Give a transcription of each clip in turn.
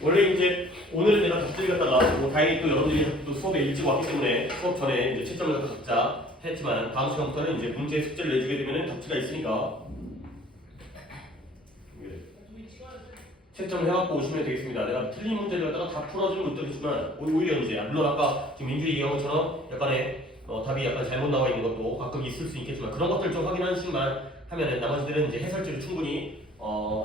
원래 이제 오늘은 내가 답들이 갖다가 뭐 다행히 또 여러분들이 또 수업에 일찍 왔기 때문에 수업 전에 이제 채점을 갖다 각자 했지만 다음 시간부터는 이제 문제 숙제를 내주게 되면은 답지가 있으니까 채점을 해갖고 오시면 되겠습니다. 내가 틀린 문제를 갖다가 다 풀어주는 것도 있지만 오히려 이제 물론 아까 지금 민주의 얘기한 것처럼 약간의 답이 약간 잘못 나와 있는 것도 가끔 있을 수 있겠지만 그런 것들 좀 확인하시기만 하면은 나머지들은 이제 해설지를 충분히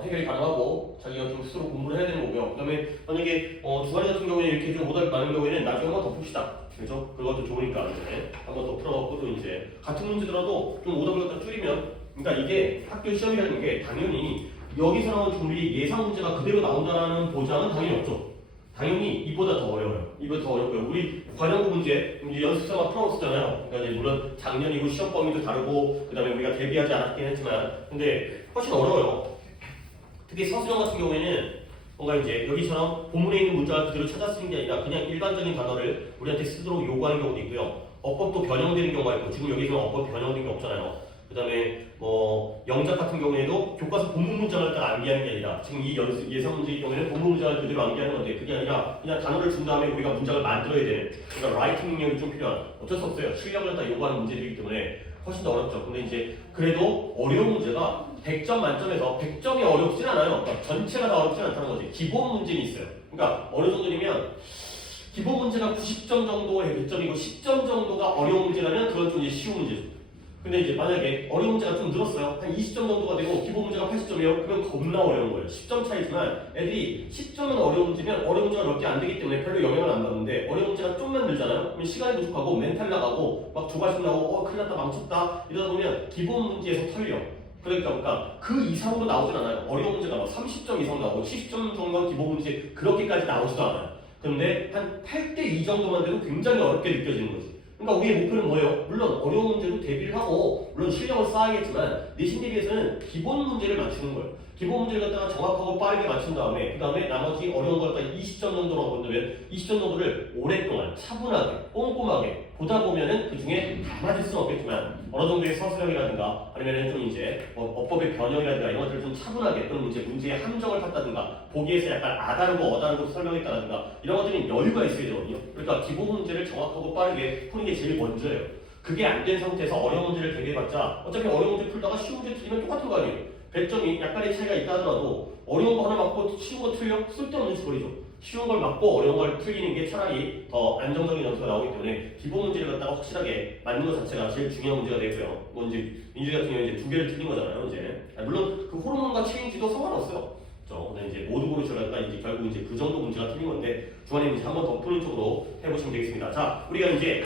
해결이 가능하고 자기가 좀 스스로 공부를 해야 되는 거고요. 그 다음에 만약에 두 가지 같은 경우에 이렇게 좀 오답이 많은 경우에는 나중에 한 번 더 풉시다. 그렇죠? 그것도 좋으니까 이제 한 번 더 풀어갖고 또 이제 같은 문제더라도 좀 오답을 갖다 줄이면 그러니까 이게 학교 시험이라는 게 당연히 여기서 나온 우리 예상 문제가 그대로 나온다라는 보장은 당연히 없죠. 당연히 이보다 더 어려워요. 이보다 더 어렵고요. 우리 과정부 문제 이제 연습생만 풀어봤었잖아요. 그러니까 이제 물론 작년이고 시험 범위도 다르고 그 다음에 우리가 대비하지 않았긴 했지만 근데 훨씬 어려워요. 특히 서술형 같은 경우에는 뭔가 이제 여기처럼 본문에 있는 문자를 그대로 찾아 쓰는 게 아니라 그냥 일반적인 단어를 우리한테 쓰도록 요구하는 경우도 있고요. 어법도 변형되는 경우가 있고 지금 여기서는 어법 변형된 게 없잖아요. 그 다음에 뭐 영작 같은 경우에도 교과서 본문 문장을 딱 암기하는 게 아니라 지금 이 예상 문제의 경우에는 본문 문장을 그대로 암기하는 건데 그게 아니라 그냥 단어를 준 다음에 우리가 문장을 만들어야 되는 그러니까 라이팅 능력이 좀 필요한 어쩔 수 없어요. 실력을 다 요구하는 문제들이기 때문에 훨씬 더 어렵죠. 근데 이제 그래도 어려운 문제가 100점 만점에서 100점이 어렵진 않아요. 그러니까 전체가 다 어렵진 않다는 거지. 기본 문제는 있어요. 그러니까 어느 정도냐면 기본 문제가 90점 정도의 100점이고 10점 정도가 어려운 문제라면 그건 좀 이제 쉬운 문제죠. 근데 이제 만약에 어려운 문제가 좀 늘었어요. 한 20점 정도가 되고 기본 문제가 80점이에요. 그러면 겁나 어려운 거예요. 10점 차이지만 애들이 10점은 어려운 문제면 어려운 문제가 몇 개 안 되기 때문에 별로 영향을 안 받는데 어려운 문제가 좀만 늘잖아요. 그러면 시간이 부족하고 멘탈 나가고 막 조바심 나오고 큰일 났다 망쳤다 이러다 보면 기본 문제에서 털려. 그러니까 그 이상으로 나오진 않아요. 어려운 문제가 막 30점 이상 나오고 70점 정도가 기본 문제 그렇게까지 나오지도 않아요. 그런데 한 8대 2 정도만 돼도 굉장히 어렵게 느껴지는 거지. 그러니까 우리의 목표는 뭐예요? 물론 어려운 문제도 대비를 하고 물론 실력을 쌓아야겠지만 내신 대비해서는 기본 문제를 맞추는 거예요. 기본 문제를 갖다가 정확하고 빠르게 맞춘 다음에 그 다음에 나머지 어려운 걸 갖다가 20점 정도라고 본다면 20점 정도를 오랫동안 차분하게 꼼꼼하게 보다 보면은 그 중에 다 맞을 수는 없겠지만 어느 정도의 서술형이라든가 아니면은 좀 이제 어법의 변형이라든가 이런 것들을 좀 차분하게 또는 이제 문제의 함정을 탔다든가 보기에서 약간 아다르고 어다르고 설명했다든가 이런 것들이 여유가 있어야 되거든요. 그러니까 기본 문제를 정확하고 빠르게 푸는 게 제일 먼저예요. 그게 안 된 상태에서 어려운 문제를 대비해봤자 어차피 어려운 문제 풀다가 쉬운 문제 틀리면 똑같은 거 아니에요. 100점이 약간의 차이가 있다 하더라도 어려운 거 하나 맞고 쉬운 거 틀려? 쓸데없는 짓거리죠. 쉬운 걸 맞고 어려운 걸 틀리는 게 차라리 더 안정적인 점수가 나오기 때문에 기본 문제를 갖다가 확실하게 맞는 것 자체가 제일 중요한 문제가 되고요. 뭐 이제 민주 같은 경우에 이제 두 개를 틀린 거잖아요. 이제 물론 그 호르몬과 체인지도 상관없어요. 그렇죠. 근데 이제 모두 고르셔라니까 이제 결국 이제 그 정도 문제가 틀린 건데 중간에 이제 한 번 더 푸는 쪽으로 해보시면 되겠습니다. 자, 우리가 이제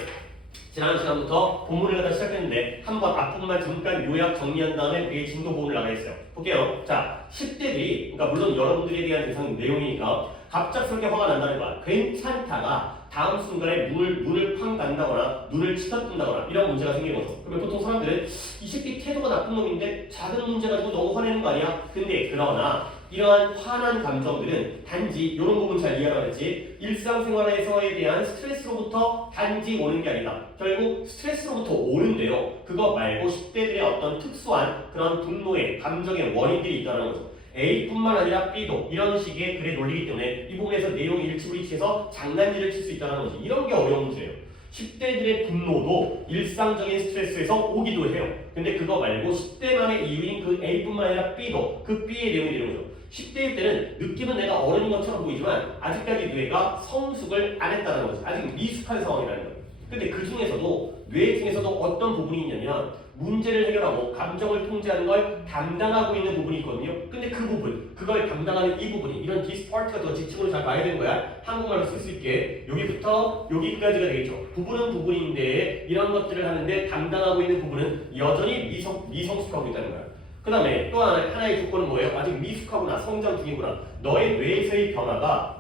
지난 시간부터 본문을 갖다 시작했는데 한번 앞부분만 잠깐 요약 정리한 다음에 우리의 진도 부분을 나가겠어요. 볼게요. 자, 10대들이 그러니까 물론 여러분들에 대한 대상 내용이니까 갑작스럽게 화가 난다는 거야. 괜찮다가 다음 순간에 눈을 팡 난다거나 눈을 치닫는다거나 이런 문제가 생기는 거죠. 그러면 보통 사람들은 이 새끼 태도가 나쁜 놈인데 작은 문제 가지고 너무 화내는 거 아니야? 근데 그러나 이러한 화난 감정들은 단지 이런 부분 잘 이해하라 그랬지 일상생활에서에 대한 스트레스로부터 단지 오는 게 아니다. 결국 스트레스로부터 오는데요. 그거 말고 10대들의 어떤 특수한 그런 분노의 감정의 원인들이 있다는 거죠. A뿐만 아니라 B도 이런 식의 글의 논리이기 때문에 이 부분에서 내용이 일치불이치해서 장난질을 칠 수 있다는 거지. 이런 게 어려운 문제예요. 10대들의 분노도 일상적인 스트레스에서 오기도 해요. 근데 그거 말고 10대만의 이유인 그 A뿐만 아니라 B도 그 B의 내용이 되는 거죠. 10대일 때는 느낌은 내가 어른인 것처럼 보이지만 아직까지 뇌가 성숙을 안 했다는 거지. 아직 미숙한 상황이라는 거예요. 근데 그 중에서도 뇌 중에서도 어떤 부분이 있냐면 문제를 해결하고 감정을 통제하는 걸 담당하고 있는 부분이 있거든요. 근데 그 부분, 그걸 담당하는 이 부분이 이런 this part가 더 지침으로 잘 봐야 되는 거야. 한국말로 쓸 수 있게 여기부터 여기까지가 되겠죠. 부분은 부분인데 이런 것들을 하는데 담당하고 있는 부분은 여전히 미성숙하고 있다는 거야. 그 다음에 또 하나의 조건은 뭐예요? 아직 미숙하구나, 성장 중이구나. 너의 뇌에서의 변화가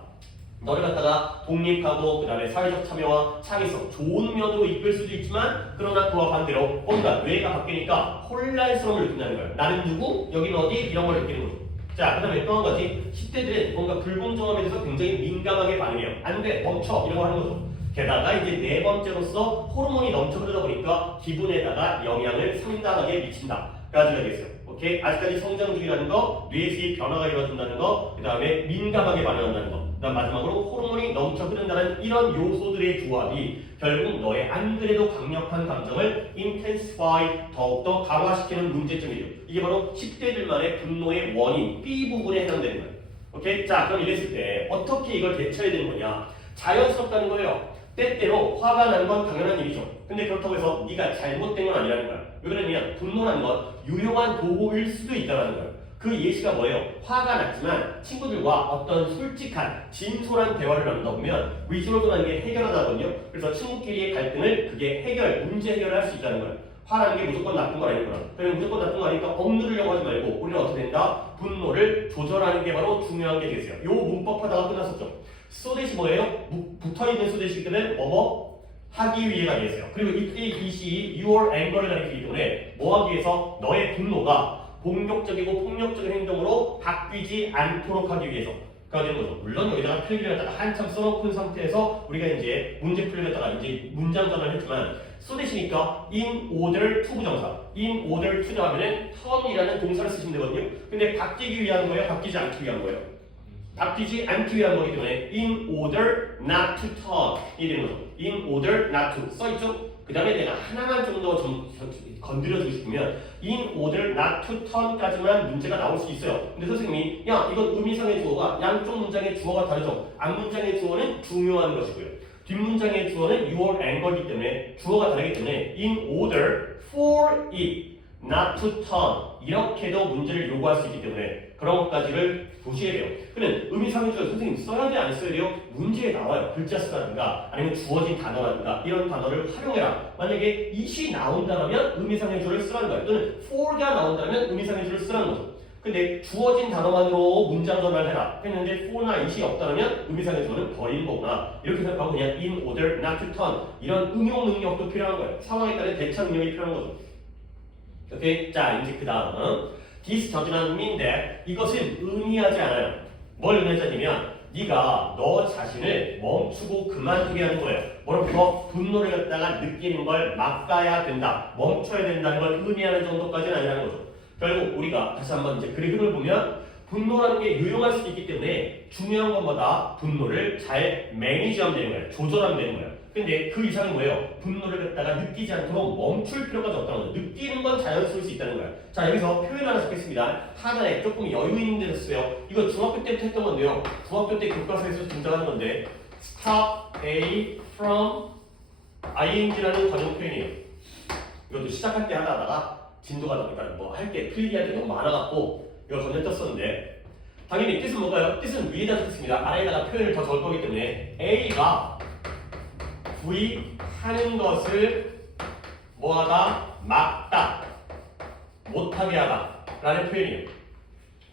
너를 갖다가 독립하고 그 다음에 사회적 참여와 창의성 좋은 면으로 이끌 수도 있지만 그러나 그와 반대로 뭔가 뇌가 바뀌니까 혼란스러움을 느낀다는 거예요. 나는 누구? 여기는 어디? 이런 걸 느끼는 거죠. 자, 그 다음에 또 한 가지 10대들은 뭔가 불공정함에 대해서 굉장히 민감하게 반응해요. 안 돼, 멈춰 이런 거 하는 거죠. 게다가 이제 네 번째로서 호르몬이 넘쳐 흐르다 보니까 기분에다가 영향을 상당하게 미친다. 까지가 되겠어요. 오케이? 아직까지 성장 중이라는 거, 뇌의 변화가 이루어진다는 거, 그 다음에 민감하게 반응한다는 거, 그 다음 마지막으로 호르몬이 넘쳐 흐른다는 이런 요소들의 조합이 결국 너의 안 그래도 강력한 감정을 intensify, 더욱더 강화시키는 문제점이죠. 이게 바로 10대들만의 분노의 원인, B 부분에 해당되는 거예요. 오케이? 자, 그럼 이랬을 때 어떻게 이걸 대처해야 되는 거냐? 자연스럽다는 거예요. 때때로 화가 나는 건 당연한 일이죠. 근데 그렇다고 해서 네가 잘못된 건 아니라는 거야. 왜 그러냐면 분노라는 건 유용한 도구일 수도 있다는 거예요. 그 예시가 뭐예요? 화가 났지만 친구들과 어떤 솔직한 진솔한 대화를 나누다 보면 리졸브라는 게 해결하다거든요. 그래서 친구끼리의 갈등을 그게 문제 해결을 할 수 있다는 거예요. 화라는 게 무조건 나쁜 건 아니구나. 그러면 무조건 나쁜 거 아니니까 억누르려고 하지 말고 우리는 어떻게 된다? 분노를 조절하는 게 바로 중요한 게 되겠어요. 요 문법 하다가 끝났었죠. 소댓이 뭐예요? 붙어있는 소댓이기 때문에 뭐뭐 하기 위해가 되겠어요. 그리고 이때 이 시 your anger를 가리키기 때문에 뭐 하기 위해서? 너의 분노가 공격적이고 폭력적인 행동으로 바뀌지 않도록 하기 위해서가 되는 거죠. 물론 여기다가 필기를 갖다가 한참 써놓은 상태에서 우리가 이제 문제 풀이를 갖다가 이제 문장 전환을 했지만 소댓이니까 in order to 부정사 in order to 하면은 turn이라는 동사를 쓰시면 되거든요. 근데 바뀌기 위한 거예요? 바뀌지 않기 위한 거예요? 바뀌지 않기 위한 거기 때문에 in order not to turn 이 되는 거죠. in order not to 써있죠? 그 다음에 내가 하나만 좀 더 건드려주고 싶으면 in order not to turn까지만 문제가 나올 수 있어요. 근데 선생님이 야 이건 의미상의 주어가 양쪽 문장의 주어가 다르죠. 앞문장의 주어는 중요한 것이고요. 뒷문장의 주어는 your anger이기 때문에 주어가 다르기 때문에 in order for it not to turn 이렇게도 문제를 요구할 수 있기 때문에 그런 것까지를 보셔야 돼요. 그러면 의미상의 주어 선생님 써야 돼 안 써야 돼요? 문제에 나와요. 글자 수라든가 아니면 주어진 단어라든가 이런 단어를 활용해라. 만약에 it이 나온다면 의미상의 주어를 쓰라는 거예요. 또는 for가 나온다면 의미상의 주어를 쓰라는 거죠. 근데 주어진 단어만으로 문장 전환을 해라 했는데 for나 it이 없다면 의미상의 주어는 버리는 거구나. 이렇게 생각하고 그냥 in order not to turn 이런 응용 능력도 필요한 거예요. 상황에 따른 대처 능력이 필요한 거죠. 오케이? 자, 이제 그 다음 This does not mean that 이것은 의미하지 않아요. 뭘 의미하지 않냐면 네가 너 자신을 멈추고 그만두게 하는 거예요. 뭐라고? 분노를 갖다가 느끼는 걸 막아야 된다. 멈춰야 된다는 걸 의미하는 정도까지는 아니라는 거죠. 결국 우리가 다시 한번 이제 그림을 보면 분노라는 게 유용할 수도 있기 때문에 중요한 건 뭐다? 분노를 잘 매니지하면 되는 거예요. 조절하면 되는 거예요. 근데 그 이상은 뭐예요? 분노를 갖다가 느끼지 않도록 멈출 필요까지 없다는 거죠. 느끼는 건 자연스러울 수 있다는 거예요. 자, 여기서 표현 하나 적겠습니다. 하나에 조금 여유 있는 데서 써요. 이거 중학교 때부터 했던 건데요. 중학교 때 교과서에서 등장하는 건데 stop A from ing라는 관용 표현이에요. 이것도 시작할 때 하다가 진도가 나니까 뭐 할 게 필기할 게 너무 많아갖고 이걸 건네떴었는데 당연히 뜻은 뭔가요? 뜻은 위에다 적습니다. 아래에다가 표현을 더 적을 거기 때문에 A가 V 하는 것을 뭐하다? 막다, 못하게 하다 라는 표현이에요.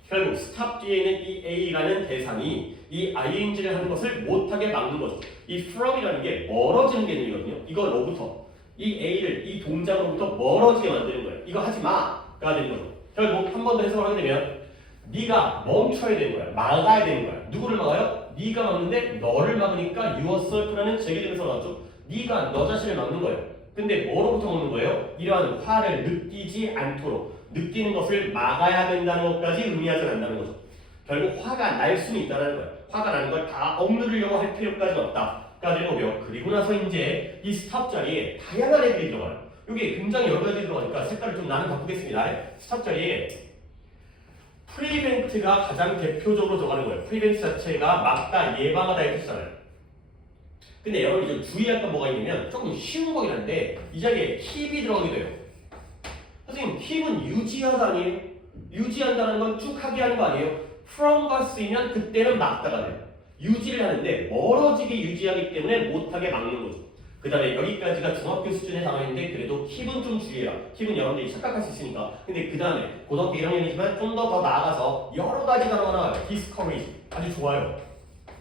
결국 stop 뒤에는 이 A라는 대상이 이 ing를 하는 것을 못하게 막는 거죠. 이 from이라는 게 멀어지는 개념이거든요. 이거로부터 이 A를 이 동작으로부터 멀어지게 만드는 거예요. 이거 하지 마가 되는 거죠. 결국 한 번 더 해석을 하게 되면 네가 멈춰야 되는 거야. 막아야 되는 거야. 누구를 막아요? 네가 막는데 너를 막으니까 yourself라는 제기되면서 나왔죠. 네가 너 자신을 막는 거예요. 근데 뭐로부터 막는 거예요? 이러한 화를 느끼지 않도록 느끼는 것을 막아야 된다는 것까지 의미하지 않는다는 거죠. 결국 화가 날 수는 있다는 거예요. 화가 나는 걸 다 억누르려고 할 필요까지는 없다. 까지 거고요. 그리고 나서 이제 이 스탑 자리에 다양한 애들이 들어가요. 여기 굉장히 여러 가지 들어가니까 색깔을 좀 나는 바꾸겠습니다. 스탑 자리에 프리벤트가 가장 대표적으로 들어가는 거예요. 프리벤트 자체가 막다, 예방하다 이렇게 쓰잖아요. 근데 여러분이 좀 주의할 건 뭐가 있냐면 조금 쉬운 거긴 한데 이 자리에 킵이 들어가게 돼요. 선생님, 킵은 유지하다 아니에요? 유지한다는 건 쭉 하게 하는 거 아니에요? from가 쓰이면 그때는 막다가 돼요. 유지를 하는데 멀어지게 유지하기 때문에 못하게 막는 거죠. 그 다음에 여기까지가 중학교 수준의 단어인데 그래도 킵은 좀 주의해라. 킵은 여러분들이 착각할 수 있으니까. 근데 그 다음에 고등학교 1학년이지만 좀 더 나아가서 여러 가지 단어가 나와요. discourage 아주 좋아요.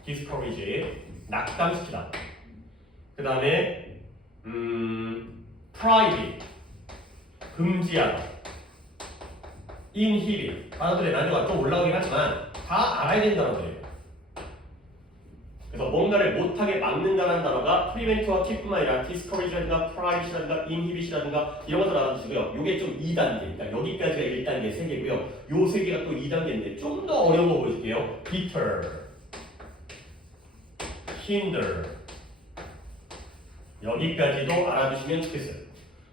discourage 낙담시키다. 그 다음에 prohibit 금지하다. inhibit 단어들의 난이도가 좀 올라가긴 하지만 다 알아야 되는 단어들이에요. 그래서 뭔가를 못하게 막는다는 단어가 prevent와 keep뿐만 아니라 discourage라든가 prohibit이라든가 inhibit이라든가 이런 것들 알아두시고요. 이게 좀 2단계, 그러니까 여기까지가 1단계 3개고요. 요 3개가 또 2단계인데 좀 더 어려운 거 보여줄게요. deter, hinder 여기까지도 알아두시면 좋겠어요.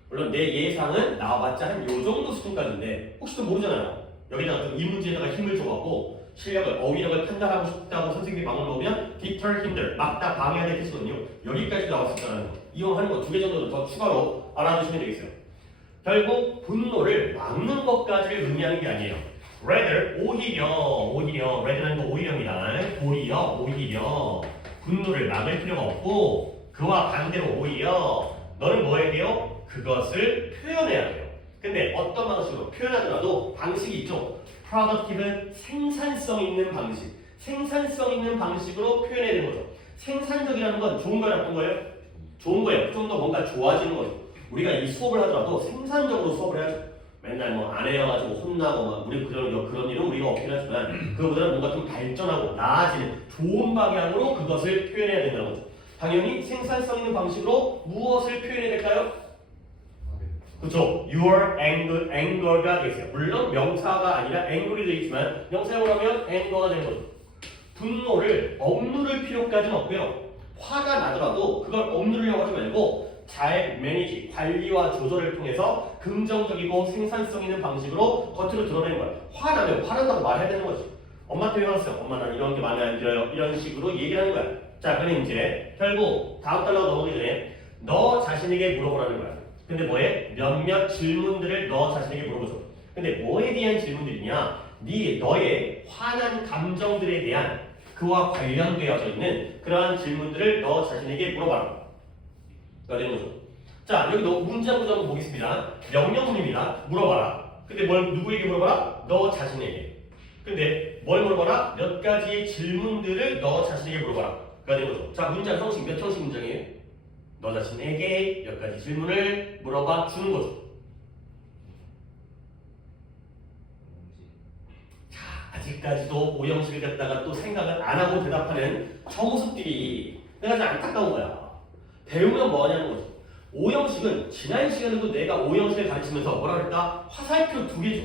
물론 내 예상은 나와봤자 한 요 정도 수준까지인데 혹시 또 모르잖아요. 여기다가 좀 이 문제에다가 힘을 줘갖고 실력을, 어휘력을 판단하고 싶다고 선생님이 막을 놓으면 deter, hinder, 막다, 방해하는 뜻이거든요. 여기까지 나왔었다는 거. 이용하는 거 2개 정도 더 추가로 알아두시면 되겠어요. 결국 분노를 막는 것까지를 의미하는 게 아니에요. rather, 오히려, rather는 거 오히려입니다. 오히려 분노를 막을 필요가 없고 그와 반대로 오히려 너는 뭐 해야 돼요? 그것을 표현해야 돼요. 근데 어떤 방식으로 표현하더라도 방식이 있죠. productive는 생산성 있는 방식, 생산성 있는 방식으로 표현해야 되는 거죠. 생산적이라는 건 좋은 거예요, 나쁜 거예요? 좋은 거예요. 좀 더 뭔가 좋아지는 거죠. 우리가 이 수업을 하더라도 생산적으로 수업을 해야죠. 맨날 뭐 안 해가지고 혼나고 막 우리 그런 일은 우리가 없긴 하지만 그거보다는 뭔가 좀 발전하고 나아지는 좋은 방향으로 그것을 표현해야 된다는 거죠. 당연히 생산성 있는 방식으로 무엇을 표현해야 될까요? 그렇죠. Your anger가 되겠어요. 물론 명사가 아니라 angry 되겠지만 명사형으로 하면 anger가 되는 거죠. 분노를 억누를 필요까지는 없고요. 화가 나더라도 그걸 억누르려고 하지 말고 잘 매니지, 관리와 조절을 통해서 긍정적이고 생산성 있는 방식으로 겉으로 드러내는 거예요. 화나면 화난다고 말해야 되는 거지. 엄마한테 화났어요. 엄마 난 이런 게 마음에 안 들어요. 이런 식으로 얘기를 하는 거야. 자, 그럼 이제 결국 다음 달로 넘어가기 전에 너 자신에게 물어보라는 거야. 근데 뭐에? 몇몇 질문들을 너 자신에게 물어보죠. 근데 뭐에 대한 질문들이냐? 너의 화난 감정들에 대한 그와 관련되어져 있는 그러한 질문들을 너 자신에게 물어봐라. 가 되는 거죠. 자, 여기 문제 한번 보겠습니다. 명령문입니다. 물어봐라. 근데 누구에게 물어봐라? 너 자신에게. 근데 뭘 물어봐라? 몇 가지의 질문들을 너 자신에게 물어봐라. 가 되는 거죠. 자, 문장 형식 몇 형식 문장이에요? 너 자신에게 몇 가지 질문을 물어봐 주는 거죠. 자, 아직까지도 오형식을 갖다가 또 생각을 안 하고 대답하는 저 모습들이 내가 좀 안타까운 거야. 배우면 뭐 하냐는 거죠. 오형식은 지난 시간에도 내가 오형식을 가르치면서 뭐라 그랬다? 화살표 2개 줘.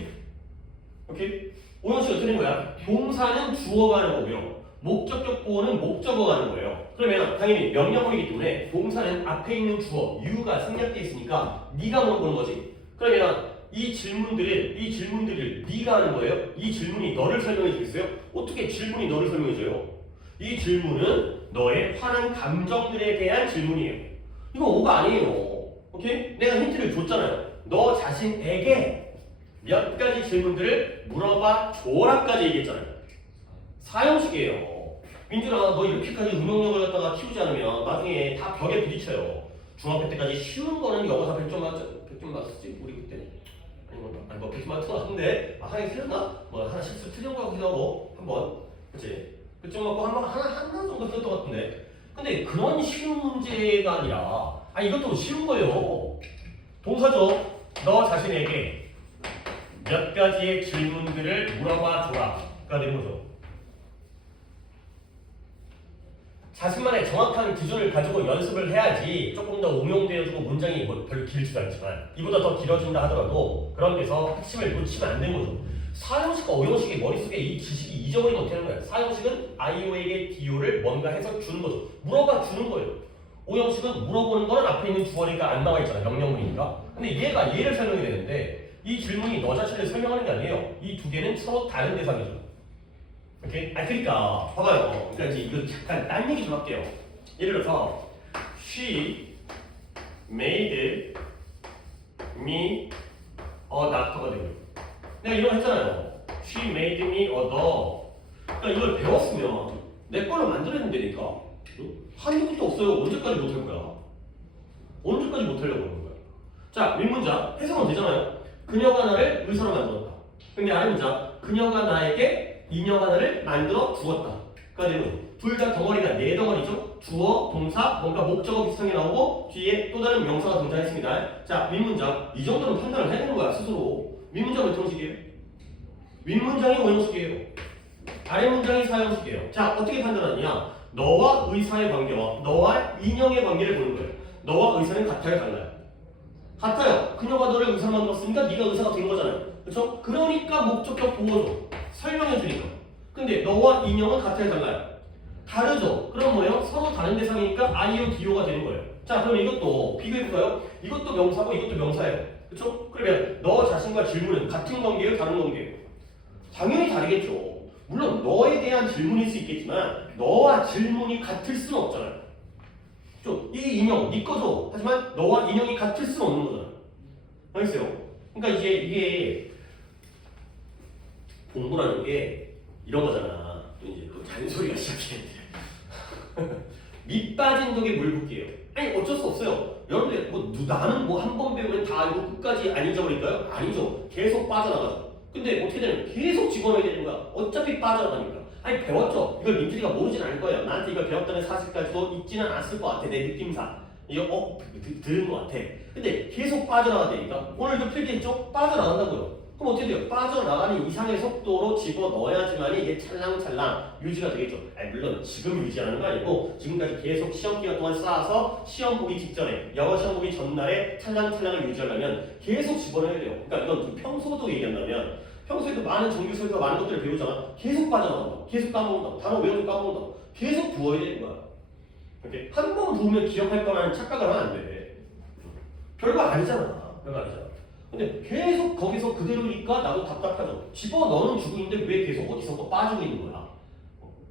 오케이? 오형식 어떻게 된 거야? 동사는 주어가 하는 거고요. 목적격 보호는 목적어가 하는 거예요. 그러면 당연히 명령어이기 때문에 동사는 앞에 있는 주어, you가 생략되어 있으니까 네가 물어보는 거지. 그러면 이 질문들을 네가 하는 거예요? 이 질문이 너를 설명해 주겠어요? 어떻게 질문이 너를 설명해 줘요? 이 질문은 너의 화난 감정들에 대한 질문이에요. 이거 오가 아니에요. 오케이? 내가 힌트를 줬잖아요. 너 자신에게 몇 가지 질문들을 물어봐 줘라까지 얘기했잖아요. 사형식이에요. 민준아, 너 이렇게까지 응용력을 갖다가 키우지 않으면 나중에 다 벽에 부딪혀요. 중학교 때까지 쉬운 거는 영어 다 100점 맞았지? 우리 그때. 아니 뭐 100점 맞았는데 하나 틀렸나? 뭐 하나 실수 틀린 거 같기도 하고 한번. 그치? 100점 맞고 하나 정도 틀렸던 것 같은데. 근데 그런 쉬운 문제가 아니라 이것도 쉬운 거예요. 동사죠. 너 자신에게 몇 가지의 질문들을 물어봐 줘라가 되는 거죠. 자신만의 정확한 기준을 가지고 연습을 해야지 조금 더 응용되어지고 문장이 별로 길지도 않지만 이보다 더 길어진다 하더라도 그런 데서 핵심을 놓치면 안 되는 거죠. 사형식과 오형식이 머릿속에 이 지식이 잊어버리면 어떻게 하는 거야? 사형식은 아이오에게 디오를 뭔가 해서 주는 거죠. 물어봐 주는 거예요. 오형식은 물어보는 거는 앞에 있는 주어니까 안 나와 있잖아. 명령문이니까. 근데 얘가 얘를 설명해야 되는데 이 질문이 너 자신을 설명하는 게 아니에요. 이 두 개는 서로 다른 대상이죠. 오케이? 그러니까 봐봐요. 그러니까 이제 이거 잠깐 딴 얘기 좀 할게요. 예를 들어서 She made me a doctor가 되고요. 내가 이런 거 했잖아요. She made me a dog. 그러니까 이걸 배웠으면 내 걸로 만들어야 된다니까. 한두 끝도 없어요. 언제까지 못할 거야? 언제까지 못하려고 하는 거야? 자, 윗문장 해석은 되잖아요. 그녀가 나를 의사로 만들었다. 근데 아랫문장 그녀가 나에게 인형 하나를 만들어 주었다. 그러니까 둘 다 덩어리가 네 덩어리죠. 주어, 동사, 뭔가 목적어 비슷한 게 나오고 뒤에 또 다른 명사가 등장했습니다. 자, 윗문장 이 정도는 판단을 해야 되는 거야 스스로. 윗문장 몇 형식이에요? 윗문장이 5형식이에요. 아래 문장이 사형식이에요. 자, 어떻게 판단하느냐? 너와 의사의 관계와 너와 인형의 관계를 보는 거예요. 너와 의사는 같아요, 달라요? 같아요. 그녀가 너를 의사로 만들었으니까 네가 의사가 된 거잖아요. 그렇죠? 그러니까 목적격 보어줘. 설명해 주니까. 근데 너와 인형은 같아요, 달라요? 다르죠. 그럼 뭐예요? 서로 다른 대상이니까 아이오 디오가 되는 거예요. 자, 그럼 이것도 비교해볼까요? 이것도 명사고 이것도 명사예요. 그렇죠? 그러면 너 자신과 질문은 같은 관계예요, 다른 관계예요? 당연히 다르겠죠. 물론 너에 대한 질문일 수 있겠지만 너와 질문이 같을 수는 없잖아요. 이 인형 네 거죠. 하지만 너와 인형이 같을 수는 없는 거잖아요. 알겠어요? 그러니까 이제 이게 공부라는 게 이런 거잖아. 또 이제 또 잔소리가 시작해. 밑 빠진 독에 물 붓기예요. 아니 어쩔 수 없어요. 여러분들 나는 뭐 한 번 배우면 다 알고 끝까지 안 잊어버릴까요? 아니죠. 계속 빠져나가죠. 근데 어떻게 되냐면 계속 집어넣어야 되는 거야. 어차피 빠져나가니까. 아니 배웠죠. 이걸 민준이가 모르진 않을 거예요. 나한테 이걸 배웠다는 사실까지도 잊지는 않았을 것 같아. 내 느낌상. 이거 들은 것 같아. 근데 계속 빠져나가야 되니까 오늘도 필기했죠? 빠져나간다고요. 그럼 어떻게 돼요? 빠져나가는 이상의 속도로 집어넣어야지만 이게 찰랑찰랑 유지가 되겠죠. 아니, 물론 지금 유지하는 거 아니고 지금까지 계속 시험 기간 동안 쌓아서 시험 보기 직전에 영어 시험 보기 전날에 찰랑찰랑을 유지하려면 계속 집어넣어야 돼요. 그러니까 이건 좀 평소도 얘기한다면 평소에도 많은 정규 설교가 많은 것들을 배우잖아. 계속 빠져나간다. 계속 까먹는다. 단어 외우고 까먹는다. 계속 부어야 되는 거야. 이렇게 한 번 부으면 기억할 거라는 착각을 하면 안 돼. 별거 아니잖아. 별거 아니잖아. 근데 계속 거기서 그대로니까 나도 답답하죠. 집어넣는 주고있는데 왜 계속 어디서 또 빠지고 있는 거야?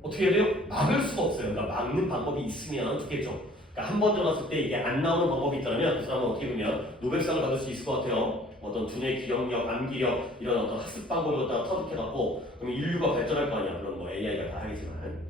어떻게 해야 돼요? 막을 수가 없어요. 그러니까 막는 방법이 있으면 좋겠죠. 그러니까 한 번 들어갔을 때 이게 안 나오는 방법이 있다면 그 사람은 어떻게 보면 노벨상을 받을 수 있을 것 같아요. 어떤 두뇌 기억력, 암기력 이런 어떤 학습 방법을 갖다가 터득해갖고 그러면 인류가 발전할 거 아니야. 물론 뭐 AI가 다 하겠지만.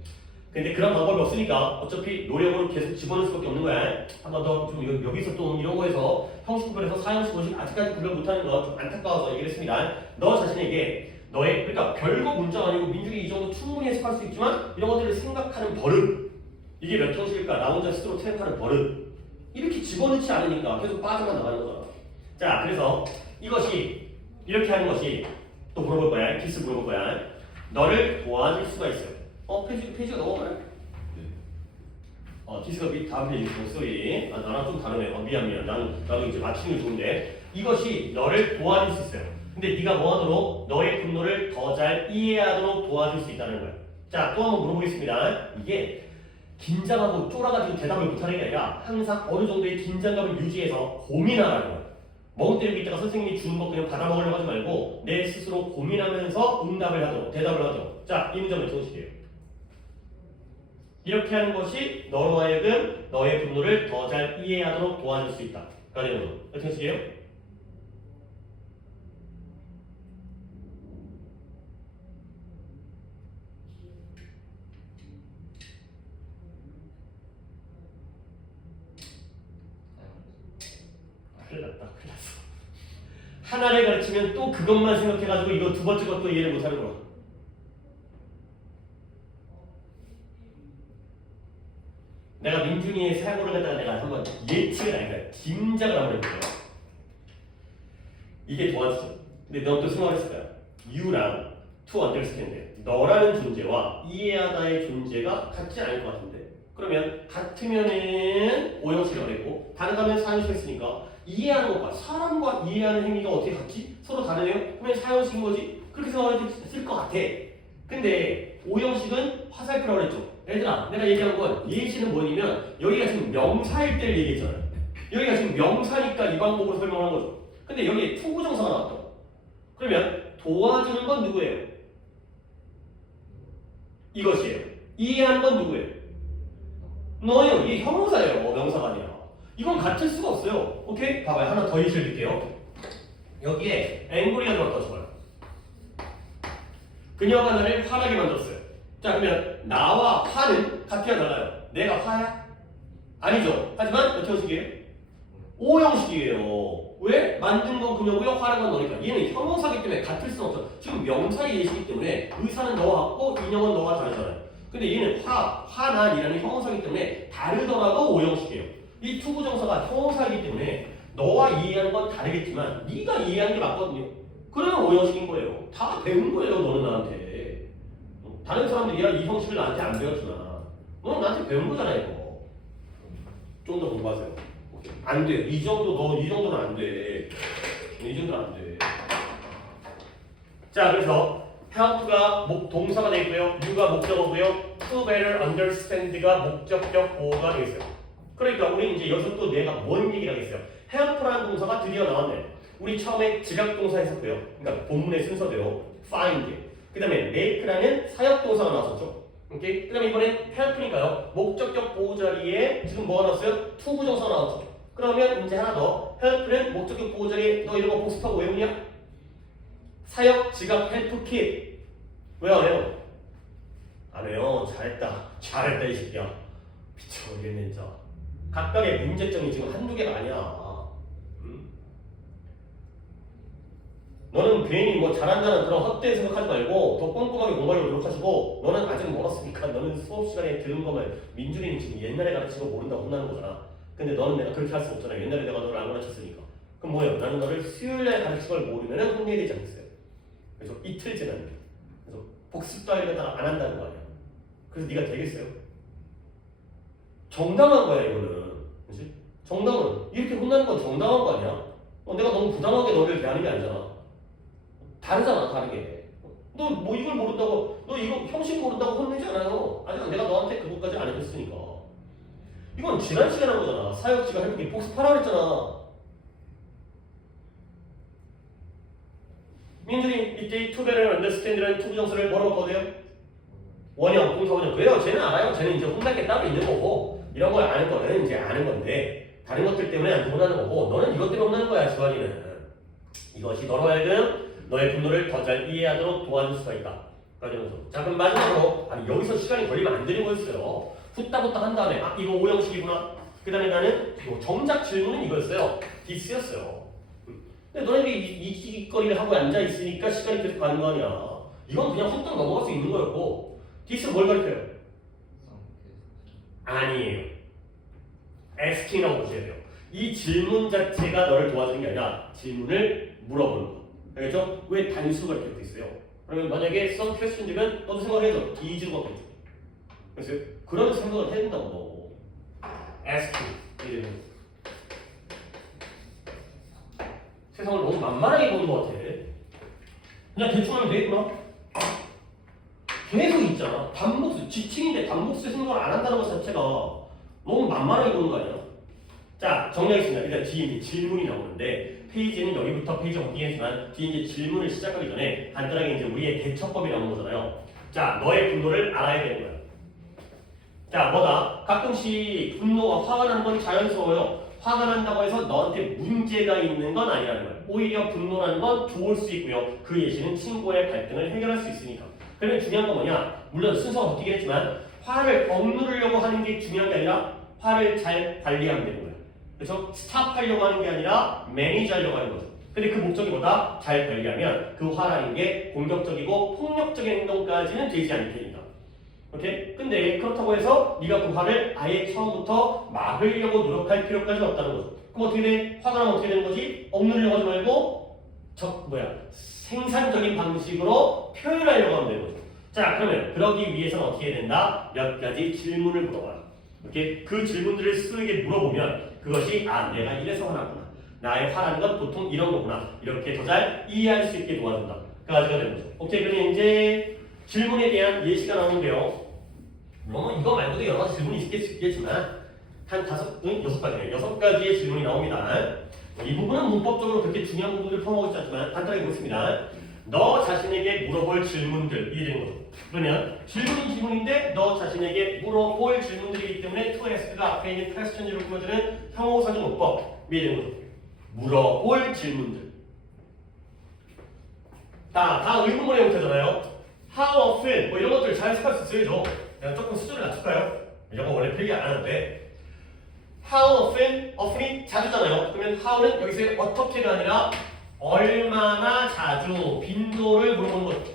근데 그런 방법이 없으니까 어차피 노력으로 계속 집어넣을 수밖에 없는 거야. 한 번 더 좀 여기서 또 이런 거에서 형식 구별해서 사형식 원식 아직까지 구별 못하는 거 좀 안타까워서 얘기를 했습니다. 너 자신에게 너의 그러니까 별거 문장 아니고 민중이 이 정도 충분히 해석할 수 있지만 이런 것들을 생각하는 버릇 이게 몇 형식일까? 나 혼자 스스로 생각하는 버릇 이렇게 집어넣지 않으니까 계속 빠져만 나가는 거잖아. 자, 그래서 이것이 이렇게 하는 것이 또 물어볼 거야. 키스 물어볼 거야. 너를 도와줄 수가 있어요. 페이지가 넘어가네. 디스가 다음 페이지 소리. 나랑 좀 다르네. 미안. 나도 이제 맞추는 게 좋은데 이것이 너를 도와줄 수 있어요. 근데 네가 뭐하도록 너의 분노를 더 잘 이해하도록 도와줄 수 있다는 거야. 자, 또 한번 물어보겠습니다. 이게 긴장하고 쫄아가지고 대답을 못하는 게 아니라 항상 어느 정도의 긴장감을 유지해서 고민하라는 거야. 멍 때리고 있다가 선생님이 주는 거 그냥 받아 먹으려고 하지 말고 내 스스로 고민하면서 응답을 하도록 대답을 하도록. 자, 이 문장 몇 형식이에요? 이렇게 하는 것이 너로 하여금 너의 분노를 더 잘 이해하도록 도와줄 수 있다. 그러니까 몇 형식이에요? 큰일 났어. 하나를 가르치면 또 그것만 생각해가지고 이거 두 번째 것도 이해를 못하는 거야. 내가 민중이의 사고를 갖다가 내가 한번 예측을 아니까 짐작을 한번 해볼게요. 이게 도와주죠. 근데 넌 또 생각을 했을 거야. You랑 to understand. 너라는 존재와 이해하다의 존재가 같지 않을 것 같은데. 그러면 같으면은 오형식이 어렵고 다르다면 사형식 했으니까 이해하는 것과 사람과 이해하는 행위가 어떻게 같지? 서로 다르네요? 그러면 사형식인 거지? 그렇게 생각했을 것 같아. 근데 오형식은 화살표라고 했죠. 얘들아, 내가 얘기한 건 예시는 뭐냐면 여기가 지금 명사일 때를 얘기했잖아요. 여기가 지금 명사니까 이 방법으로 설명한 거죠. 근데 여기에 투부정사가 나왔다. 그러면 도와주는 건 누구예요? 이것이에요. 이해하는 건 누구예요? 너예요. 이게 형용사예요. 명사가 아니라. 이건 같을 수가 없어요. 오케이? 봐봐요. 하나 더 예시를 드릴게요. 여기에 angry가 들어갔다 좋아요. 그녀가 나를 화나게 만들었어요. 자, 그러면 나와 화는 같아야 달라요. 내가 화야? 아니죠. 하지만 몇 형식이에요? 오형식이에요. 왜? 만든 건 그녀고요. 화난 건 너니까. 얘는 형용사기 때문에 같을 수는 없어. 지금 명사의 예시이기 때문에 의사는 너와 같고 인형은 너와 다르잖아요. 근데 얘는 화난이라는 형용사기 때문에 다르더라도 오형식이에요. 이 투부정사가 형용사이기 때문에 너와 이해하는 건 다르겠지만 네가 이해하는 게 맞거든요. 그러면 오형식인 거예요. 다 배운 거예요. 너는 나한테. 다른 사람들이 이 형식을 나한테 안 배웠잖아. 너는 나한테 배운 거잖아 이거. 좀 더 공부하세요. 안 돼. 이 정도는 안 돼. 이 정도는 안 돼. 자, 그래서 help가 동사가 되고요. you가 목적어고요. to better understand가 목적격 보호가 되겠어요. 그러니까 우리 이제 여기서 또 내가 뭔 얘기를 하겠어요. help라는 동사가 드디어 나왔네. 우리 처음에 지각 동사 했었고요. 그러니까 본문의 순서대로 find. 그 다음에 make라는 사역 동사가 나왔었죠. 오케이? 그 다음에 이번엔 help니까요. 목적격 보호 자리에 지금 뭐가 나왔어요? to 부정사가 나왔죠. 그러면 이제 하나 더. help는 목적격 보호 자리에 너 이런 거 복습하고 외우냐? 사역, 지각, 헬프, 킷. 왜 안 해요? 안 해요. 잘했다 이 새끼야. 미쳐버리겠네 진짜. 각각의 문제점이 지금 한두 개가 아니야. 응? 너는 괜히 뭐 잘한다는 그런 헛되게 생각하지 말고 더 꼼꼼하게 공부하려고 노력하시고, 너는 아직 멀었으니까 너는 수업 시간에 들은 거면 민준이는 지금 옛날에 가르치고 모른다고 혼나는 거잖아. 근데 너는 내가 그렇게 할 수 없잖아. 옛날에 내가 너를 안 가르쳤으니까. 그럼 뭐예요? 나는 너를 수요일날 가르친 걸 모르면 혼내야 되지 않겠어요? 그래서 이틀 지나는 게. 그래서 복습도 하려다가 안 한다는 거 아니야. 그래서 네가 되겠어요? 정당한 거야 이거는. 그렇지? 정당은 이렇게 혼나는 건 정당한 거 아니야? 내가 너무 부당하게 너를 대하는 게 아니잖아. 다르잖아 다르게. 너 뭐 이걸 모른다고, 너 이거 형식 모른다고 혼내지 않아요. 아니 내가 너한테 그것까지 안 해줬으니까. 이건 지난 시간에 한 거잖아. 사역지가 해보기 복습하라 그랬잖아. 민준이 이때 to better understand라는 to 부정사를 뭐라고 바꿔도요? 원형, 동사 원형. 왜요? 쟤는 알아요. 쟤는 이제 혼날 게 따로 있는 거고, 이런 걸 아는 거는 이제 아는 건데, 다른 것들 때문에 안 혼나는 거고, 너는 이것 때문에 혼나는 거야, 지환이는. 이것이 너로 하여금 너의 분노를 더 잘 이해하도록 도와줄 수가 있다. 그러면서. 자, 그럼 마지막으로, 아니, 여기서 시간이 걸리면 안 되는 거였어요. 후딱후딱 한 다음에, 이거 오형식이구나. 그 다음에 나는 정작 질문은 이거였어요. 디스였어요. 근데 너네들이 이 거리를 하고 앉아있으니까 시간이 계속 가는 거 아니야. 이건 그냥 훌쩍 넘어갈 수 있는 거였고, 디스는 뭘 가르쳐요? 아니에요. asking-라고 보셔야 돼요. 이 질문 자체가 너를 도와주는 게 아니라 질문을 물어보는 거. 알겠죠? 왜 단수가 이렇게 돼 있어요? 그러면 만약에 some question이면 너도 생각을 해줘. 이즈로 바뀌죠. 그래서 그런 생각을 해야 된다고. asking. 세상을 너무 만만하게 보는 것 같아. 그냥 대충 하면 되겠구나. 계속 있잖아. 반복수, 지칭인데 반복수 생각을 안 한다는 것 자체가 너무 만만하게 보는 거 아니야? 자, 정리하겠습니다. 일단 뒤에 이제 질문이 나오는데, 페이지는 여기부터 페이지 없긴 했지만 뒤에 이제 질문을 시작하기 전에 간단하게 이제 우리의 대처법이 나오는 거잖아요. 자, 너의 분노를 알아야 되는 거야. 자, 뭐다? 가끔씩 분노가 화가 나는 건 자연스러워요. 화가 난다고 해서 너한테 문제가 있는 건 아니라는 거야. 오히려 분노라는 건 좋을 수 있고요. 그 예시는 친구의 갈등을 해결할 수 있으니까. 그러면 중요한 건 뭐냐? 물론 순서가 바뀌긴 했지만 화를 억누르려고 하는 게 중요한 게 아니라 화를 잘 관리하면 되는 거야. 그래서 스탑하려고 하는 게 아니라 매니지하려고 하는 거죠. 근데 그 목적이 뭐다? 잘 관리하면 그 화라는 게 공격적이고 폭력적인 행동까지는 되지 않을 테니까. 오케이? 근데 그렇다고 해서 네가 그 화를 아예 처음부터 막으려고 노력할 필요까지는 없다는 거죠. 그럼 어떻게 돼? 화가 나면 어떻게 되는 거지? 억누르려고 하지 말고 생산적인 방식으로 표현하려고 하면 되는 거죠. 자, 그러면 그러기 위해서는 어떻게 해야 된다? 몇 가지 질문을 물어봐요. 이렇게 그 질문들을 스스로에게 물어보면 그것이 내가 이래서 화났구나. 나의 화라는 건 보통 이런 거구나. 이렇게 더 잘 이해할 수 있게 도와준다. 그 가지가 되는 거죠. 오케이, 그러면 이제 질문에 대한 예시가 나오는데요. 물론 이거 말고도 여러 가지 질문이 있겠지만 한 6가지네요. 6가지의 질문이 나옵니다. 이 부분은 문법적으로 그렇게 중요한 부분들을 포함하고 있지 않지만 간단하게 보겠습니다. 너 자신에게 물어볼 질문들 이해되는 거죠. 그러면 질문은 질문인데 너 자신에게 물어볼 질문들이기 때문에 to ask가 앞에 있는 question으로 꾸며주는 형용사적 문법 이해되는 거죠. 물어볼 질문들. 다 의문문의 형태잖아요. How often 이런 것들 잘 생각할 수 있어요. 그냥 조금 수준을 낮출까요? 이런 거 원래 필기 안 하는데 How often이 자주잖아요. 그러면 how는 여기서 어떻게가 아니라 얼마나 자주, 빈도를 물어보는 거죠.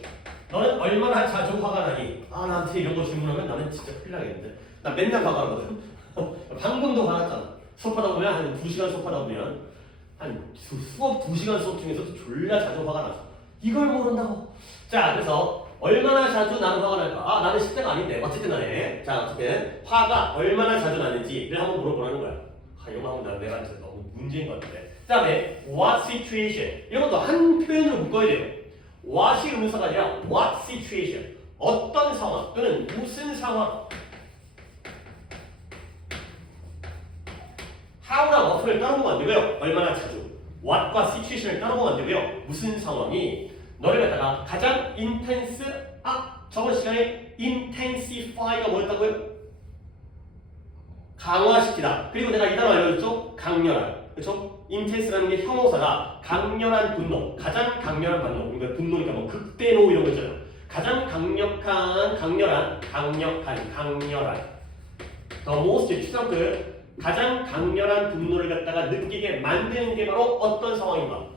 너는 얼마나 자주 화가 나니? 나한테 이런 거 질문하면 나는 진짜 큰일 나겠는데. 나 맨날 화가 나거든. 방금도 화났잖아. 수업하다 보면 한 2시간 수업하다 보면 수업 2시간 수업 중에서도 졸라 자주 화가 나죠. 이걸 모른다고. 자, 그래서 얼마나 자주 나는 화가 날까? 아, 나는 10대가 아닌데. 어쨌든 간에. 자, 어쨌든 화가 얼마나 자주 나는지를 한번 물어보라는 거야. 아, 이거 하면 내가 진짜 너무 문제인 것 같은데. 그 다음에 what situation. 이런 것도 한 표현으로 묶어야 돼요. what이 의문사가 아니라 what situation. 어떤 상황 또는 무슨 상황. how랑 what을 따로보면 안 되고요. 얼마나 자주. what과 situation을 따로보면 안 되고요. 무슨 상황이 너를 갖다가 가장 intense, 저번 시간에 intensify가 뭐였다고요? 강화시키다. 그리고 내가 이 단어 알려줬죠? 강렬한. 그렇죠? intense라는 게 형용사다. 강렬한 분노, 가장 강렬한 분노. 그러니까 분노니까 뭐 극대노 이런 거 있잖아요. 가장 강력한, 강렬한. The most 추상급 가장 강렬한 분노를 갖다가 느끼게 만드는 게 바로 어떤 상황인가가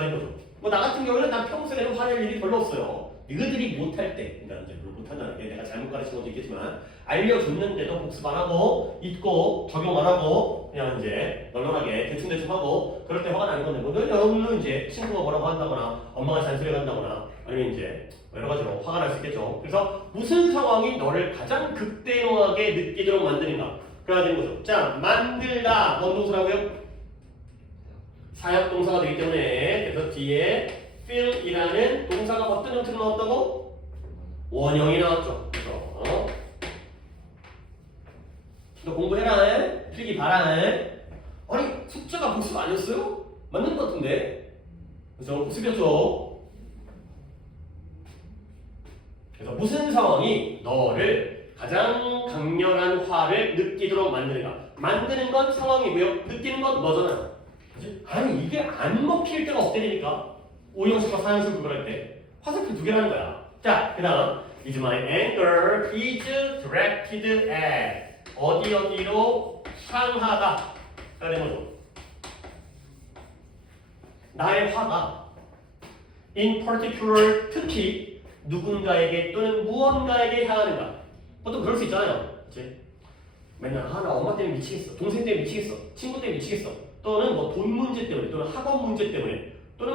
되는 거죠. 뭐 나 같은 경우는 난 평소에는 화낼 일이 별로 없어요. 이거들이 못할 때, 그러니까 이제 못한다는 게 내가 잘못 가르친 것도 있겠지만 알려줬는데도 복습 안 하고 잊고 적용 안 하고 그냥 이제 널널하게 대충 하고 그럴 때 화가 나는 건데 뭐 너무 이제 친구가 뭐라고 한다거나 엄마가 잔소리 한다거나 아니면 이제 여러 가지로 화가 날 수 있겠죠. 그래서 무슨 상황이 너를 가장 극대노하게 느끼도록 만드는가 그래야 되는 거죠. 자, 만들다 뭔 동사라고요? 사역동사가 되기 때문에 그래서 뒤에 feel이라는 동사가 어떤 형태로 나왔다고? 원형이 나왔죠. 그래서 너 공부해라. 필기 봐라. 아니 숙제가 복습 아니었어요? 맞는 것 같은데. 그래서 복습이었죠. 그래서 무슨 상황이 너를 가장 강렬한 화를 느끼도록 만드는가? 만드는 건 상황이고요. 느끼는 건 너잖아요. 그치? 아니 이게 안 먹힐 때가 없다니까. 5형식과 4형식 그걸 할 때 화살표 두 개라는 거야. 자, 그 다음 is my anger is directed at 어디로 향하다 가 되는 거죠. 나의 화가 in particular 특히 누군가에게 또는 무언가에게 향하는가. 보통 그럴 수 있잖아요. 그치? 맨날 나 엄마 때문에 미치겠어, 동생 때문에 미치겠어, 친구 때문에 미치겠어, 또는 뭐 돈 문제 때문에, 또는 학원 문제 때문에, 또는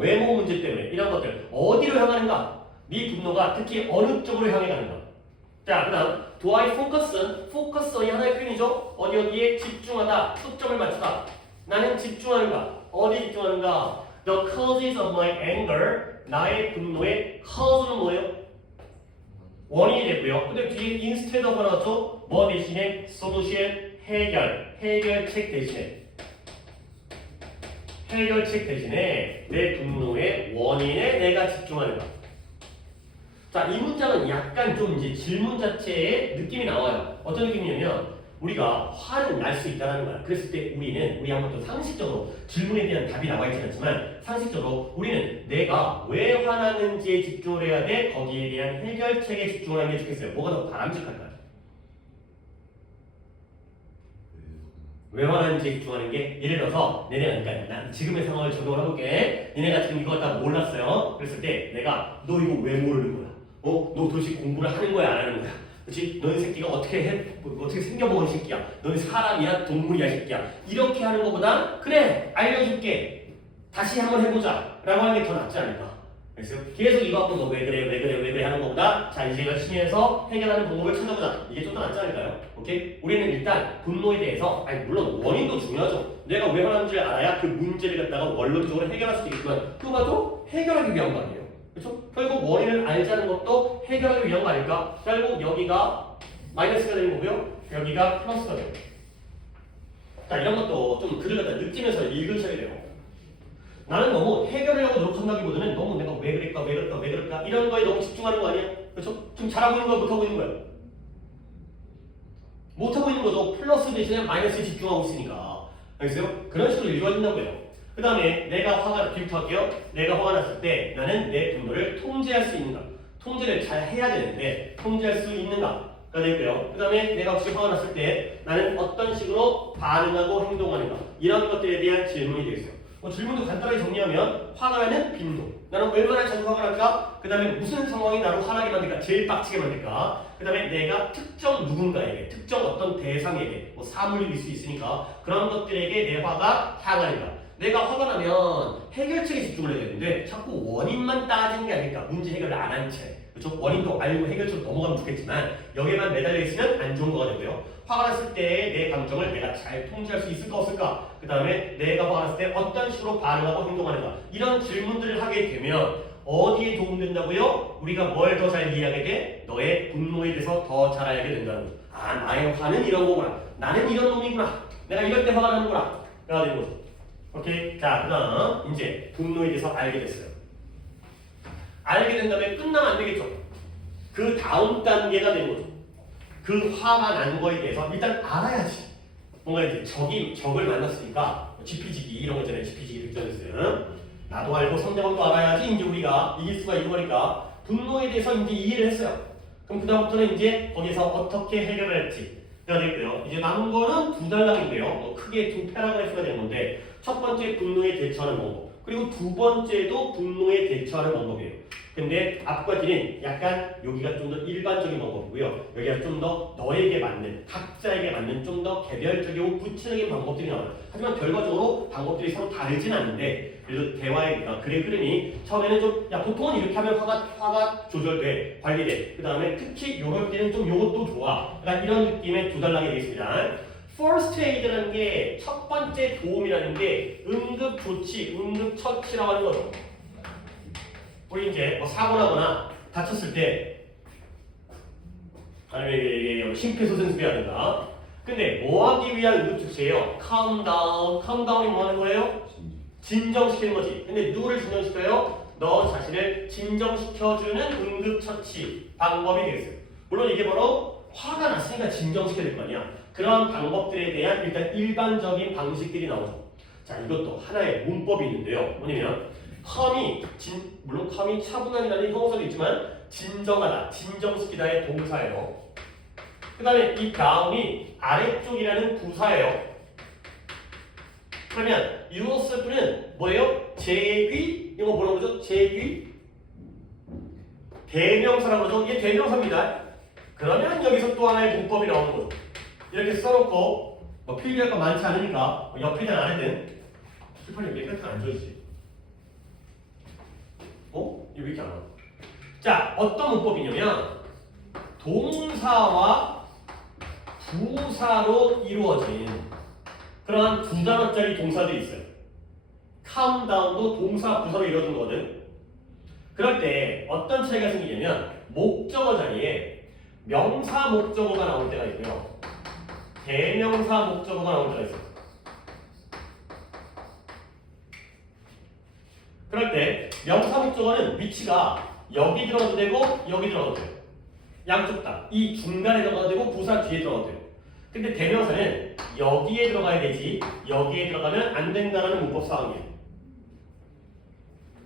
외모 문제 때문에 이런 것들 어디로 향하는가? 네 분노가 특히 어느 쪽으로 향해 가는가? 자, 그다음 do I focus on? focus on이 하나의 표현이죠. 어디에 집중하다, 초점을 맞추다. 나는 집중하는가? 어디 집중하는가? The causes of my anger 나의 분노의 cause는 뭐예요? 원인이 됐고요. 근데 뒤에 instead of 나왔죠? 뭐 대신에 solution 해결책 대신에 내 분노의 원인에 내가 집중하는가. 자, 이 문장은 약간 좀 이제 질문 자체의 느낌이 나와요. 어떤 느낌이냐면 우리가 화는 날 수 있다는 거야. 그랬을 때 우리 한번 또 상식적으로 질문에 대한 답이 나와 있지 않지만 상식적으로 우리는 내가 왜 화나는지에 집중을 해야 돼. 거기에 대한 해결책에 집중을 하는 게 좋겠어요. 뭐가 더 바람직할까요? 왜 화나는지에 집중하는 게 예를 들어서 그러니까 난 지금의 상황을 적용을 해볼게. 니네가 지금 이거 다 몰랐어요. 그랬을 때 내가 너 이거 왜 모르는 거야? 너 도대체 공부를 하는 거야 안 하는 거야? 그렇지? 너희 새끼가 어떻게 생겨먹은 새끼야? 너희 사람이야? 동물이야? 새끼야? 이렇게 하는 것보다 그래 알려줄게 다시 한번 해보자 라고 하는 게 더 낫지 않을까? 그래서 계속 이거 하고 너 왜 그래 하는 것보다 자 이제 열심히 해서 해결하는 방법을 찾아보자. 이게 좀 더 낫지 않을까요? 오케이? 우리는 일단 분노에 대해서 물론 원인도 중요하죠. 내가 왜 화나는지를 알아야 그 문제를 갖다가 원론적으로 해결할 수 있겠지만 그거도 해결하기 위한 거 아니에요? 그렇죠? 결국 원인을 알자는 것도 해결하기 위한 거 아닐까? 결국 여기가 마이너스가 되는 거고요. 여기가 플러스가 돼요. 자, 이런 것도 좀 글을 갖다 느끼면서 읽으셔야 돼요. 나는 너무 해결하려고 노력한다기보다는 너무 내가 왜 그럴까 이런 거에 너무 집중하는 거 아니야? 그렇죠? 지금 잘하고 있는 거야? 못하고 있는 거야? 못하고 있는 거죠. 플러스 대신에 마이너스에 집중하고 있으니까. 알겠어요? 그런 식으로 읽어진다고요. 그 다음에 내가 화가 비유할게요. 내가 화가 났을 때 나는 내 분노를 통제할 수 있는가? 통제를 잘 해야 되는데 통제할 수 있는가가 되고요. 그 다음에 내가 혹시 화가 났을 때 나는 어떤 식으로 반응하고 행동하는가? 이런 것들에 대한 질문이 되겠어요. 질문도 간단하게 정리하면 화가 나는 빈도. 나는 얼마나 자주 화가 날까? 그 다음에 무슨 상황이 나를 화나게 만들까? 제일 빡치게 만들까? 그 다음에 내가 특정 누군가에게, 특정 어떤 대상에게, 사물일 수 있으니까 그런 것들에게 내 화가 향하는가? 내가 화가 나면 해결책에 집중을 해야 되는데 자꾸 원인만 따지는 게 아닐까. 문제 해결을 안 한 채. 그렇죠? 원인도 알고 해결책으로 넘어가면 좋겠지만 여기에만 매달려 있으면 안 좋은 거가 되고요. 화가 났을 때 내 감정을 내가 잘 통제할 수 있을까 없을까? 그 다음에 내가 화가 났을 때 어떤 식으로 반응하고 행동하는가? 이런 질문들을 하게 되면 어디에 도움된다고요? 우리가 뭘 더 잘 이해하게 돼? 너의 분노에 대해서 더 잘 알게 된다는 거죠. 아, 나의 화는 이런 거구나. 나는 이런 놈이구나. 내가 이럴 때 화가 나는구나. 라가 되는 거죠. 오케이? 자, 그 다음 이제 분노에 대해서 알게 됐어요. 알게 된 다음에 끝나면 안 되겠죠. 그 다음 단계가 되는 거죠. 그 화가 난 거에 대해서 일단 알아야지. 뭔가 이제 적을 만났으니까 지피지기 이런 거 있잖아요. 지피지기 득점했어요. 나도 알고 상대방도 알아야지 이제 우리가 이길 수가 있는 거니까 분노에 대해서 이제 이해를 했어요. 그럼 그 다음부터는 이제 거기서 어떻게 해결을 할지 가 되고요. 이제 남은 거는 두 단락인데요. 크게 두 패러그래프가 되는 건데 첫 번째 분노에 대처하는 방법 그리고 두 번째도 분노에 대처하는 방법이에요. 근데 앞과 뒤는 약간 여기가 좀 더 일반적인 방법이고요. 여기가 좀 더 너에게 맞는 각자에게 맞는 좀 더 개별적이고 구체적인 방법들이 나와요. 하지만 결과적으로 방법들이 서로 다르진 않는데 그래도 대화의 글의 흐름이 처음에는 좀 야 보통은 이렇게 하면 화가 조절돼 관리돼. 그 다음에 특히 요럴 때는 좀 요것도 좋아. 약간 이런 느낌의 두 단락이 되겠습니다. First aid라는 게 첫 번째 도움이라는 게 응급조치, 응급처치라고 하는 거죠. 우리 이제 뭐 사고 나거나 다쳤을 때 아니면 이게 심폐소생술이라든가 근데 뭐 하기 위한 응급조치예요? calm down. calm down이 뭐 하는 거예요? 진정시키는 거지. 근데 누구를 진정시켜요? 너 자신을 진정시켜주는 응급처치 방법이 되겠어요. 물론 이게 바로 화가 났으니까 진정시켜야 될 거 아니야. 그런 방법들에 대한 일단 일반적인 방식들이 나오죠. 자, 이것도 하나의 문법이 있는데요. 뭐냐면 물론 calm이 차분함이라는 형용사도 있지만 진정하다, 진정시키다의 동사예요. 그 다음에 이 down이 아래쪽이라는 부사예요. 그러면 yourself는 뭐예요? 제귀? 이거 뭐라고 그러죠? 제귀? 대명사라고 그러죠? 이게 대명사입니다. 그러면 여기서 또 하나의 문법이 나오는 거죠. 이렇게 써놓고 뭐 필기할 거 많지 않으니까 옆이든 아래든 슈퍼님 왜 이렇게 안 줘주지? 이거 왜 이렇게 안 와? 자, 어떤 문법이냐면 동사와 부사로 이루어진 그러한 두 단어짜리 동사들이 있어요. calm down도 동사, 부사로 이루어진 거거든. 그럴 때 어떤 차이가 생기냐면 목적어 자리에 명사 목적어가 나올 때가 있고요. 대명사 목적어가 나올 때가 있어요. 그럴 때 명사 목적어는 위치가 여기 들어가도 되고 여기 들어가도 돼요. 양쪽 다. 이 중간에 들어가도 되고 부사 뒤에 들어가도 돼요. 근데 대명사는 여기에 들어가야 되지 여기에 들어가면 안 된다는 문법 사항이에요.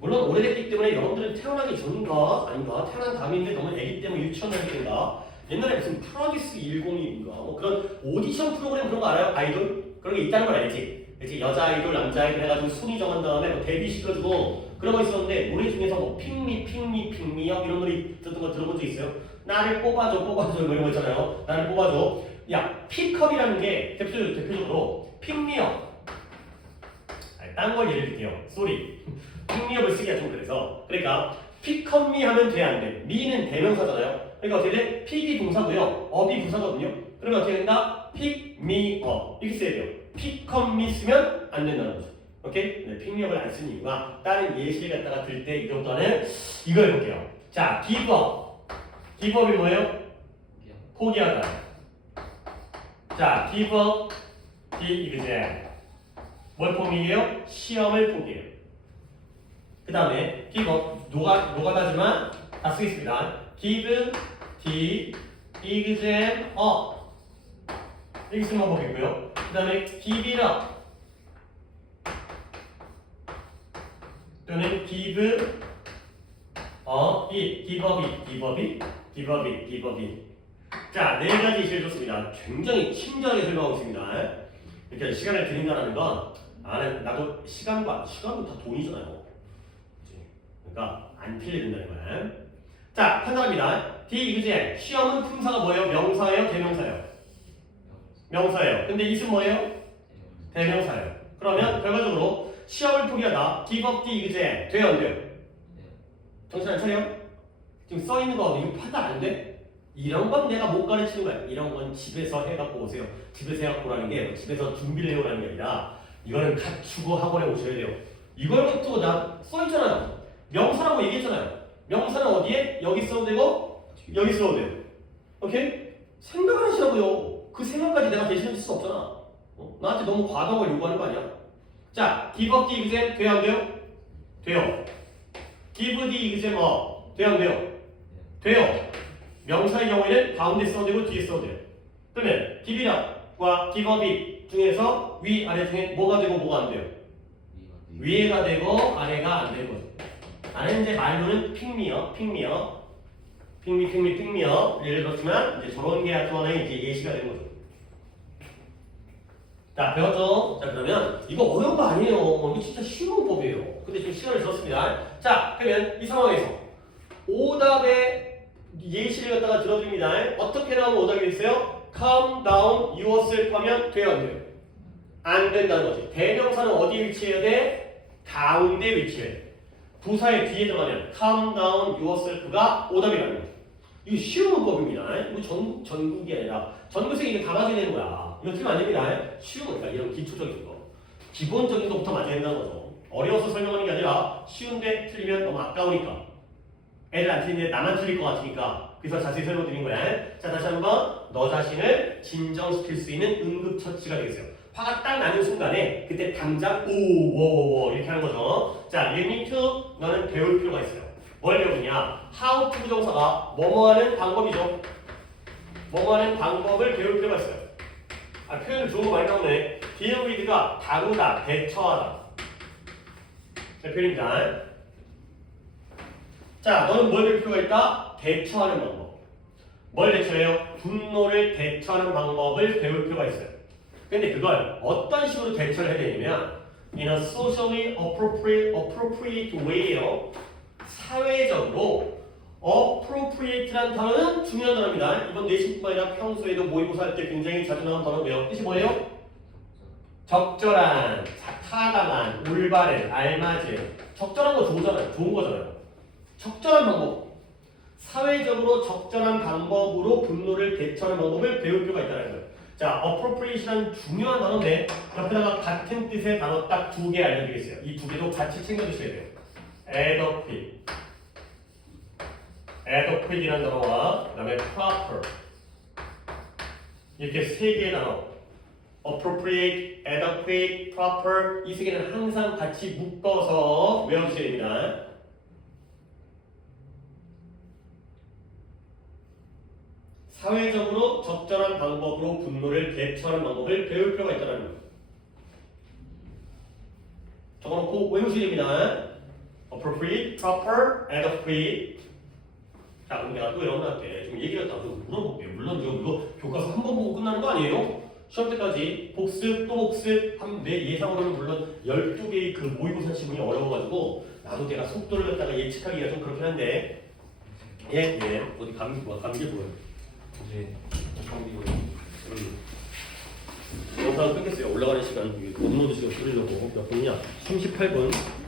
물론 오래됐기 때문에 여러분들은 태어나기 전인가 아닌가 태어난 다음인데 너무 애기 때문에 유치원 다닐 때인가 옛날에 무슨 프로듀스 102인가 뭐 그런 오디션 프로그램 그런 거 알아요? 아이돌? 그런 게 있다는 걸 알지? 그치? 여자 아이돌, 남자 아이돌 해가지고 순위 정한 다음에 뭐 데뷔 시켜주고 그런 거 있었는데 노래 중에서 뭐 핑미업 이런 노래 듣던 거 들어본 적 있어요? 나를 뽑아줘 뭐 이런 거 있잖아요. 나를 뽑아줘. 야, 픽업이라는 게 대표적으로 핑미업 딴 걸 예를 들게요. 쏘리 핑미업을 쓰기가 좀 그러니까 픽업미 하면 돼 안 돼? 미는 대명사잖아요. 그러니까 어떻게 돼? 픽이 동사고요. 업이 부사거든요. 그러면 어떻게 된다? 픽미업 이렇게 써야 돼요. 픽업미 쓰면 안 된다는 거죠. 오케이? 네, 픽미업을 안 쓰는 이유가 다른 예시를 갖다가 들 때 이것보다는 이거 해볼게요. 자, 기브업. 기브업이 뭐예요? 포기하다. 자, 기브업, 이그제 뭘 포기해요? 시험을 포기해요. 그 다음에 기브업, 노가다지만 다 쓰겠습니다. give, exam, up 이렇게 쓰는 방법이고요. 그 다음에 give it up 또는 give it, give up it. 자, 네 가지 예시를 줬습니다. 굉장히 친절하게 설명하고 있습니다. 이렇게 시간을 드린다는 건 나도 시간도 다 돈이잖아요. 그러니까 안 틀려야 된다는 거야. 자, 판단합니다. exam, 시험은 품사가 뭐예요? 명사예요? 대명사예요? 명사예요. 근데 이은 뭐예요? 대명사예요. 그러면 결과적으로 시험을 포기하다. give up the exam. 돼요 안 돼요? 정신 안 차려? 지금 써 있는 거 이거 파다 안 돼? 이런 건 내가 못 가르치는 거야. 이런 건 집에서 해갖고 오세요. 집에서 해갖고 오라는 게 집에서 준비를 해오라는 게 아니라 이거는 갖추고 학원에 오셔야 돼요. 이걸 갖고 나 써있잖아요. 명사라고 얘기했잖아요. 명사는 어디에? 여기 써도 되고 여기 써도 돼요. 오케이? 생각을 하시라고요. 그 생각까지 내가 대신해 줄 수 없잖아. 나한테 너무 과도한 걸 요구하는 거 아니야? 자, give up the exam 돼요 안 돼요? 돼요. give the exam up 돼요 안 돼요? 돼요. 명사의 경우에는 가운데 써도 되고 뒤에 써도 돼요. 그러면 give it up과 give up it 중에서 위, 아래 중에 뭐가 되고 뭐가 안 돼요? 위에가 되고 아래가 안 되는 거죠. 아래는 이제 말로는 핑미어, 핑미어 예를 들었지만 이제 저런 게 하나의 이제 예시가 되는 거죠. 자, 배웠죠? 자, 그러면 이거 어려운 거 아니에요. 이거 진짜 쉬운 법이에요. 근데 좀 시간을 썼습니다. 자, 그러면 이 상황에서 오답의 예시를 갖다가 들어드립니다. 어떻게 나오면 오답이 됐어요? Calm down yourself 하면 돼요, 안 돼요? 안 된다는 거지. 대명사는 어디에 위치해야 돼? 가운데 위치해야 돼. 부사의 뒤에 들어가면 calm down yourself가 오답이라는 거지. 이거 쉬운 문법입니다. 이거 전국이 아니라 전교생이 이거 다 맞아야 되는 거야. 이거 틀리면 안 됩니다. 쉬운 거니까 이런 기초적인 거. 기본적인 것부터 맞아야 된다는 거죠. 어려워서 설명하는 게 아니라 쉬운데 틀리면 너무 아까우니까. 애들 안 틀리는데 나만 틀릴 것 같으니까. 그래서 자세히 설명드린 거야. 자, 다시 한번 너 자신을 진정시킬 수 있는 응급처치가 되겠어요. 화가 딱 나는 순간에 그때 당장 오워워워 이렇게 하는 거죠. 자, you need to 너는 배울 필요가 있어요. 뭘 배우느냐? how to 부정사가 뭐뭐하는 방법이죠. 뭐뭐하는 방법을 배울 필요가 있어요. 아, 표현을 좋은 거 많이 나오네. deal with가 다루다, 대처하다. 자, 표현입니다. 자, 너는 뭘 배울 필요가 있다? 대처하는 방법. 뭘 대처해요? 분노를 대처하는 방법을 배울 필요가 있어요. 근데 그걸 어떤 식으로 대처를 해야 되냐면 in a socially appropriate way예요. 사회적으로 appropriate라는 단어는 중요한 단어입니다. 이번 내신뿐만 아니라 평소에도 모의고사 할 때 굉장히 자주 나오는 단어고요. 뜻이 뭐예요? 적절한, 타당한, 올바른, 알맞은. 적절한 거 좋잖아요. 좋은 거잖아요. 적절한 방법. 사회적으로 적절한 방법으로 분노를 대처하는 방법을 배울 필요가 있다는 거예요. 자, appropriate라는 중요한 단어인데 옆에다가 같은 뜻의 단어 딱 두 개 알려드리겠어요. 이 두 개도 같이 챙겨주셔야 돼요. adequate이라는 단어와 그 다음에 proper 이렇게 세 개의 단어 appropriate, adequate, proper 이 세 개는 항상 같이 묶어서 외워주셔야 됩니다. 사회적으로 적절한 방법으로 분노를 대처하는 방법을 배울 필요가 있다는 거예요. 적어놓고 외우셔야 됩니다. appropriate, proper, adequate. 자, 그럼 내가 또 여러분한테 좀 얘기를 다 물어볼게요. 물론 이거 교과서 한 번 보고 끝나는 거 아니에요? 시험 때까지 복습 또 복습 내 예상으로는 물론 12개의 그 모의고사 지문이 어려워가지고 나도 내가 속도를 갖다가 예측하기가 좀 그렇긴 한데 예 어디 감기 보여요? 이제 경비고 영상 끊겠어요. 올라가는 시간 업로드 시간 줄이려고 몇 분이냐? 38분.